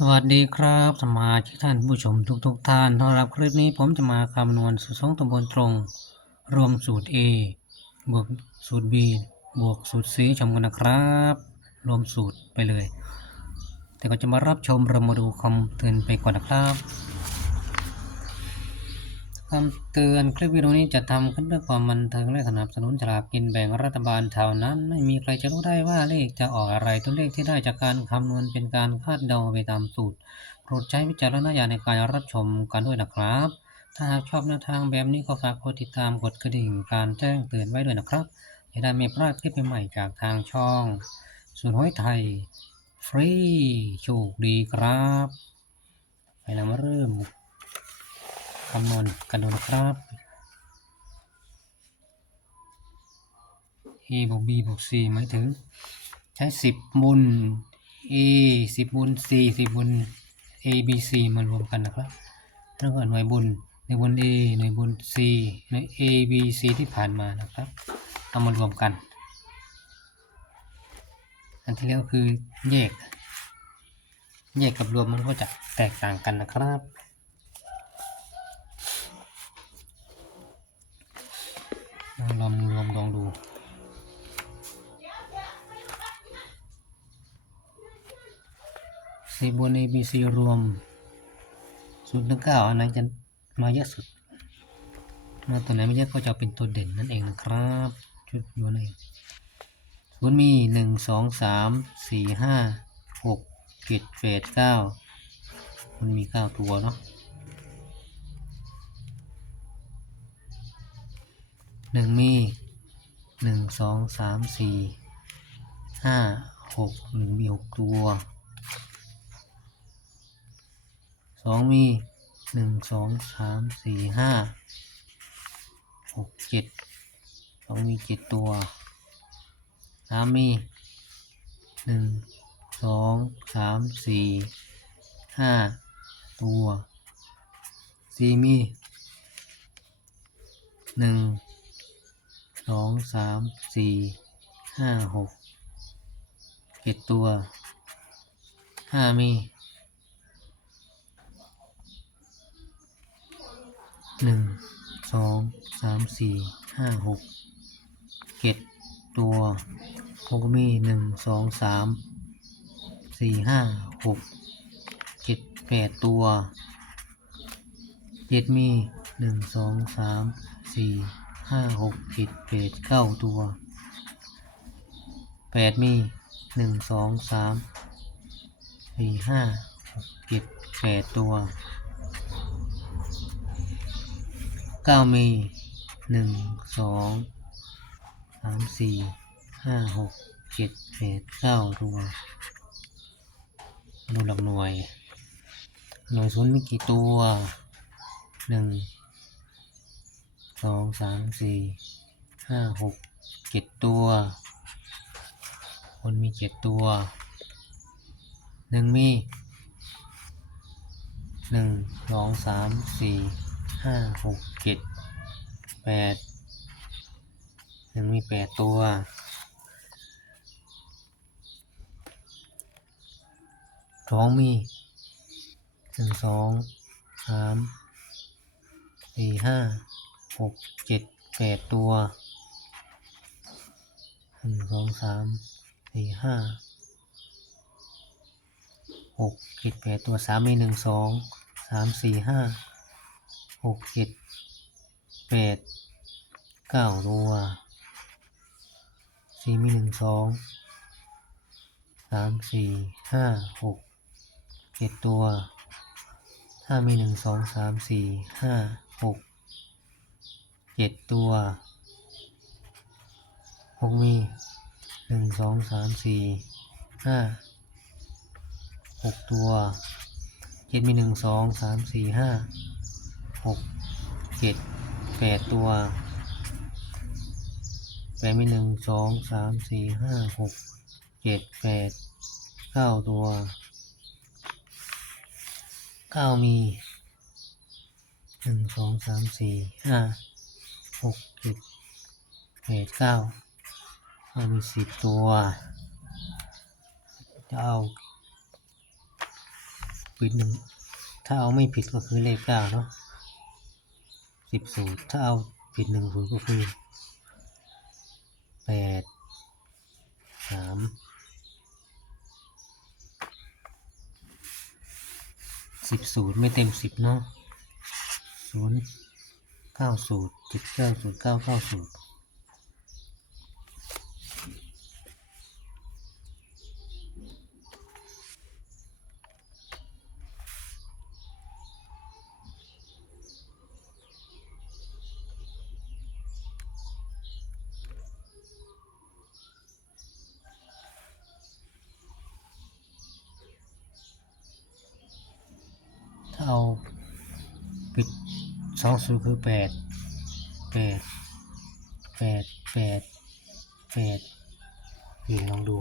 สวัสดีครับ สมาชิกท่านผู้ชมทุกๆทท่านสำหรับคลิปนี้ผมจะมาคำนวณสูตรสองตัวบนตรง รวมสูตร A บวกสูตร B บวกสูตร C ชมกันนะครับ รวมสูตรไปเลย แต่ก็จะมารับชมเรามาดูคำเตือนไปก่อนนะครับ คำเตือนคลิปวิดีโอนี้จะทำขึ้นเพื่อความบันเทิงและสนับสนุนฉลากกินแบ่งรัฐบาลเท่านั้น ไม่มีใครจะรู้ได้ว่าเลขจะออกอะไรตัวเลขที่ได้จากการคำนวณเป็นการคาดเดาไปตามสูตรโปรดใช้วิจารณญาณในการรับชมกันด้วยนะครับ ถ้าหากชอบแนวทางแบบนี้ก็ฝากกดติดตามกดกระดิ่งการแจ้งเตือนไว้ด้วยนะครับจะได้ไม่พลาดคลิปใหม่จากทางช่องส่วนห้อยไทย ฟรีโชคดีครับไปเรามาเริ่ม คำนวณกันดูนะครับ a บวก b บวก c หมายถึง ใช้ 10บน a 10บน c 10บน a b c มารวมกันนะครับแล้วก็หน่วยบนหน่วยบน a หน่วยบน c หน่วย a b c ที่ผ่านมานะครับเอามารวมกัน อันที่แล้วคือแยก แยกกับรวมมันก็จะแตกต่างกันนะครับ ลองรวมลองดูสีบน A B C รวมศูนย์ถึงเก้าอันไหนจะมาเยอะสุด มาตัวไหนไม่เยอะก็จะเป็นตัวเด่นนั่นเองนะครับชุดอยู่ในศูนย์มีหนึ่งสองสามสี่ห้าหกเจ็ดแปดเก้ามันมีเก้าตัวเนาะ นึ่งมีหนึ่งสองสามสี่ห้าหกหนึ่งมีหกตัวสองมีหนึ่งสองสามสี่ห้าหกเจ็ดสองมีเจ็ดตัวสามมีหนึ่งสองสามสี่ห้าตัวสี่มีหนึ่ง สองสามสี่ห้าหกเจ็ดตัวห้ามีหนึ่งสองสามสี่ห้าหกเจ็ดตัวหกมีหนึ่งสองสามสี่ห้าหกเจ็ดแปดตัวเจ็ดมีหนึ่งสองสามสี่ ห้าหกเจ็ดแปดเก้าตัวแปดมีหนึ่งสองสามสี่ห้าหกเจ็ดแปดตัวเก้ามีหนึ่งสองสามสี่ห้าหกเจ็ดแปดเก้าตัวดูหลักหน่วยหน่วยศูนย์มีกี่ตัวหนึ่ง สองสามสี่ห้าหกเจ็ดตัว คนมีเจ็ดตัวหนึ่งมีหนึ่งสองสามสี่ห้าหกเจ็ดแปดหนึ่งมีแปดตัวสองมีหนึ่งสองสามสี่ห้า หกเจ็ดแปดตัวหนึ่งสองสามสี่ห้าหกเจ็ดแปดตัวสามมีหนึ่งสองสามสี่ห้าหกเจ็ดแปดเก้าตัวสี่มีหนึ่งสองสามสี่ห้าหกเจ็ดตัวห้ามีหนึ่งสองสามสี่ห้าหก เจ็ดตัวหกมีหนึ่งสองสามสี่ห้าหกตัวเจ็ดมีหนึ่งสองสามสี่ห้าหกเจ็ดแปดตัวแปดมีหนึ่งสองสามสี่ห้าหกเจ็ดแปดเก้าตัวเก้ามีหนึ่งสองสามสี่ห้า หกเจ็ดแปดเก้าเอามีสิบตัว จะเอาผิดหนึ่ง ถ้าเอาไม่ผิดก็คือเลขเก้าเนาะสิบสูตรถ้าเอาผิดหนึ่งสูตรก็คือแปดสามสิบสูตรไม่เต็มสิบเนาะศูนย์ เก้าสูตรเจ็ดเก้าสูตรเก้าเก้าสูตรถ้าเอาปิด สองสูตรคือแปดแปดแปดแปดแปดนี่ลองดู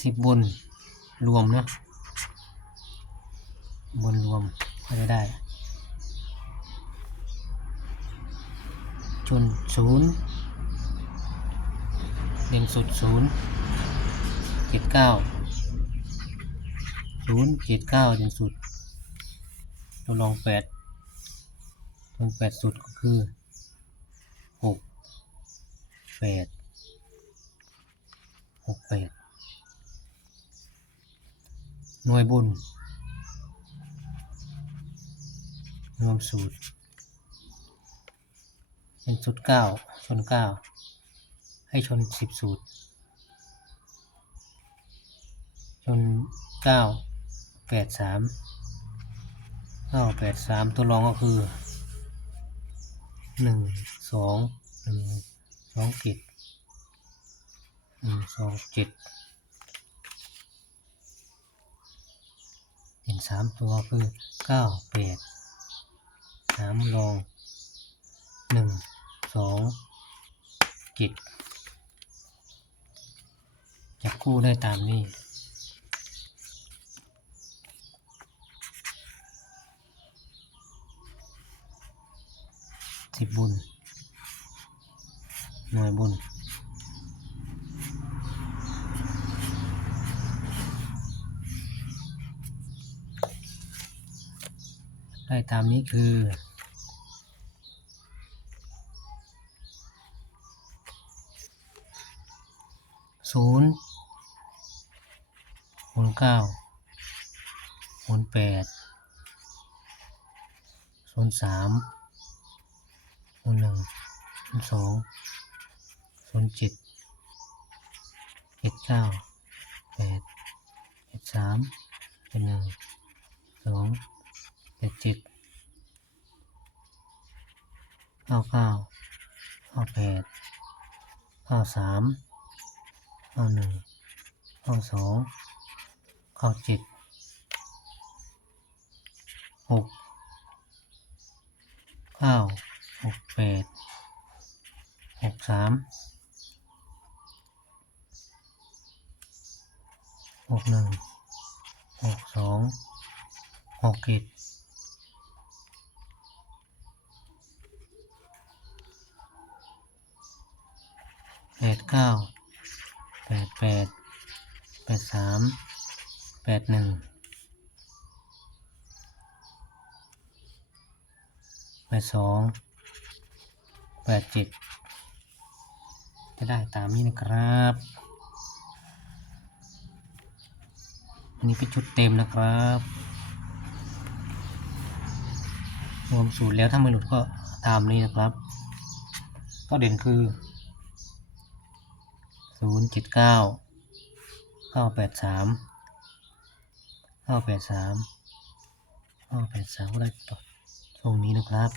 สิบบนรวมนะบนรวมก็จะได้ จนศูนย์ เด่นสุดศูนย์เจ็ดเก้าศูนย์เจ็ดเก้าเด่นสุดเราลองแปดลองแปดสุดก็คือหกแปดหกแปดหน่วยบุญรวมสูตร เป็นสูตรเก้าชนเก้า ให้ชนสิบสูตร ชนเก้าแปดสามเก้าแปดสามตัวรองก็คือหนึ่งสองหนึ่งสองเจ็ดหนึ่งสองเจ็ดเป็นสามตัวคือเก้าแปดสามรองหนึ่งสองเจ็ด จะกู้ได้ตามนี้สิบบุญ หน่วยบุญได้ตามนี้คือศูนย์ ศูนย์เก้าศูนย์แปดศูนย์สามศูนย์หนึ่งศูนย์สองศูนย์เจ็ดเจ็ดเก้าแปดเจ็ดสามเจ็ดหนึ่งสองเจ็ดเจ็ดเก้าเก้าเก้าแปดเก้าสามเก้าหนึ่งเก้าสอง เก้าเจ็ดหกเก้าหกแปดหกสามหกหนึ่งหกสองหกเจ็ดแปดเก้าแปดแปดแปดสาม แปดหนึ่งแปดสองแปดเจ็ดจะได้ตามนี้นะครับ อันนี้เป็นชุดเต็มนะครับ รวมสูตรแล้วถ้าไม่หลุดก็ตามนี้นะครับ ก็เด่นคือศูนย์เจ็ดเก้าเก้าแปดสาม ห้าแปดสามห้าแปดสามอะไรต่อตรงนี้นะครับ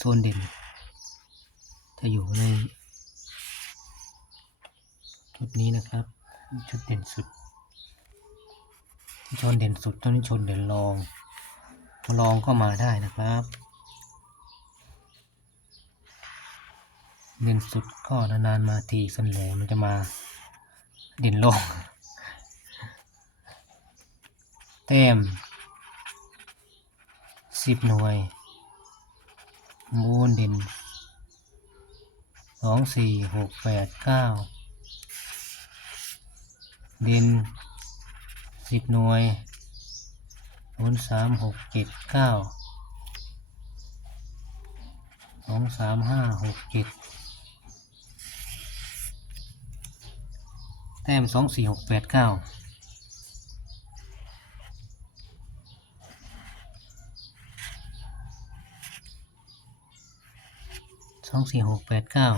ส่วนเด่น จะอยู่ใน ชุดนี้นะครับ ชุดเด่นสุด ชนเด่นสุดตอนนี้ชนเด่นรองลองก็มาได้นะครับ เด่นสุดก็นานๆมาทีสันแหญ่มันจะมาเด่นลง แต้มสิบหน่วยบูนเด่นสองสี่หกแปดเก้าเด่นสิบหน่วยศูนย์สามหกเจ็ดเก้าสองสามห้าหกเจ็ดแต้มสองสี่หกแปดเก้า องสี่หกแปดเก้า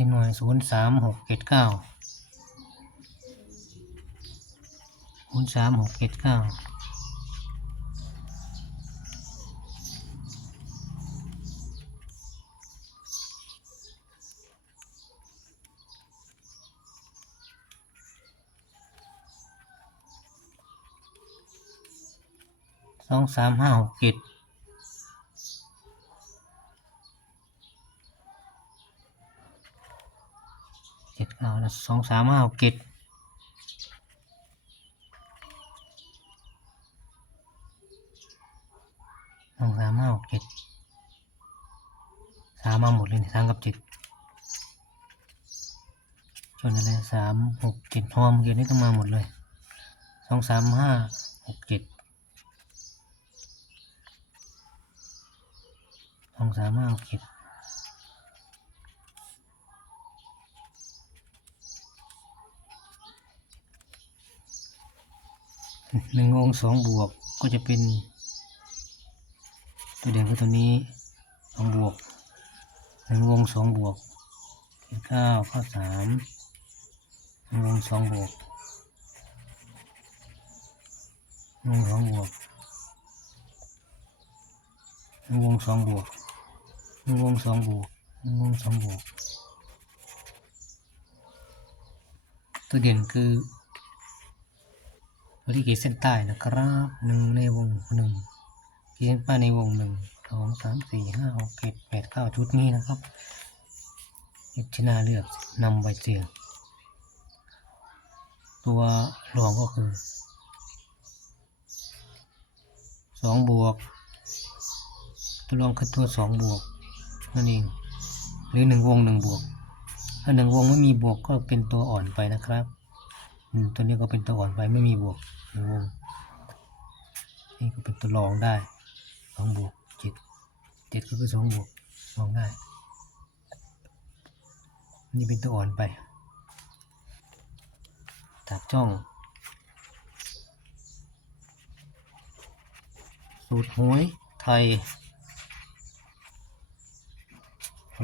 จำนวนศูนย์สามหกเจ็ดเก้าศูนย์สามหกเจ็ดเก้า สองสามห้าหกเจ็ดเจ็ดเก้าแล้วสองสามห้าหกเจ็ดสองสามห้าหกเจ็ดสามมาหมดเลยสามกับเจ็ดชนอะไรสามหกเจ็ดหอมเกี้นี่ต้องมาหมดเลยสองสามห้าหกเจ็ด สองสามห้าหกเจ็ดหนึ่งองสองบวกก็จะเป็น ตัวเด่นคือตัวนี้สองบวกหนึ่งวงสองบวกเจ็ดเก้าข้อสามหนึ่งวงสองบวกหนึ่งวงสองบวกหนึ่งวงสองบวก หนึ่งวงสองบวกหนึ่งวงสองบวกตัวเด่นคือตัวที่ขีดเส้นใต้นะครับหนึ่งในวงหนึ่งขีดเส้นใต้ในวงหนึ่งสองสามสี่ห้าหกเจ็ดแปดเก้าชุดนี้นะครับที่น่าเลือกนำไปเสี่ยง ตัวรองก็คือสองบวก ตัวรองคือตัวสองบวก นั่นเอง หรือหนึ่งวงหนึ่งบวก ถ้าหนึ่งวงไม่มีบวกก็เป็นตัวอ่อนไปนะครับตัวนี้ก็เป็นตัวอ่อนไปไม่มีบวกหนึ่งวงนี่ก็เป็นตัวรองได้สองบวกเจ็ดเจ็ดก็คือสองบวกรองได้นี่เป็นตัวอ่อนไปตัดจ้อง สูตรหวยไทย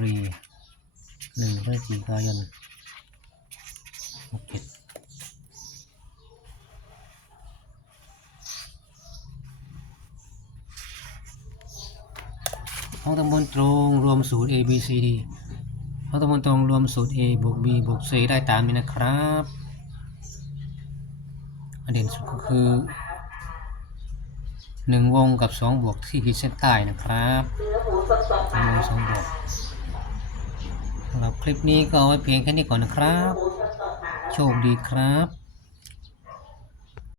รีหนึ่งพฤศจิกายนหกเจ็ดห้องตำบลตรงรวมสูตร A B C D ห้องตำบลตรงรวมสูตร A บวก B บวก C ได้ตามนี้นะครับอันเด่นสุดก็คือหนึ่งวงกับสองบวกที่ขีดเส้นใต้นะครับหนึ่งวงสองบวก หรับคลิปนี้ก็เอาไว้เพียงแค่นี้ก่อนนะครับ โชคดีครับ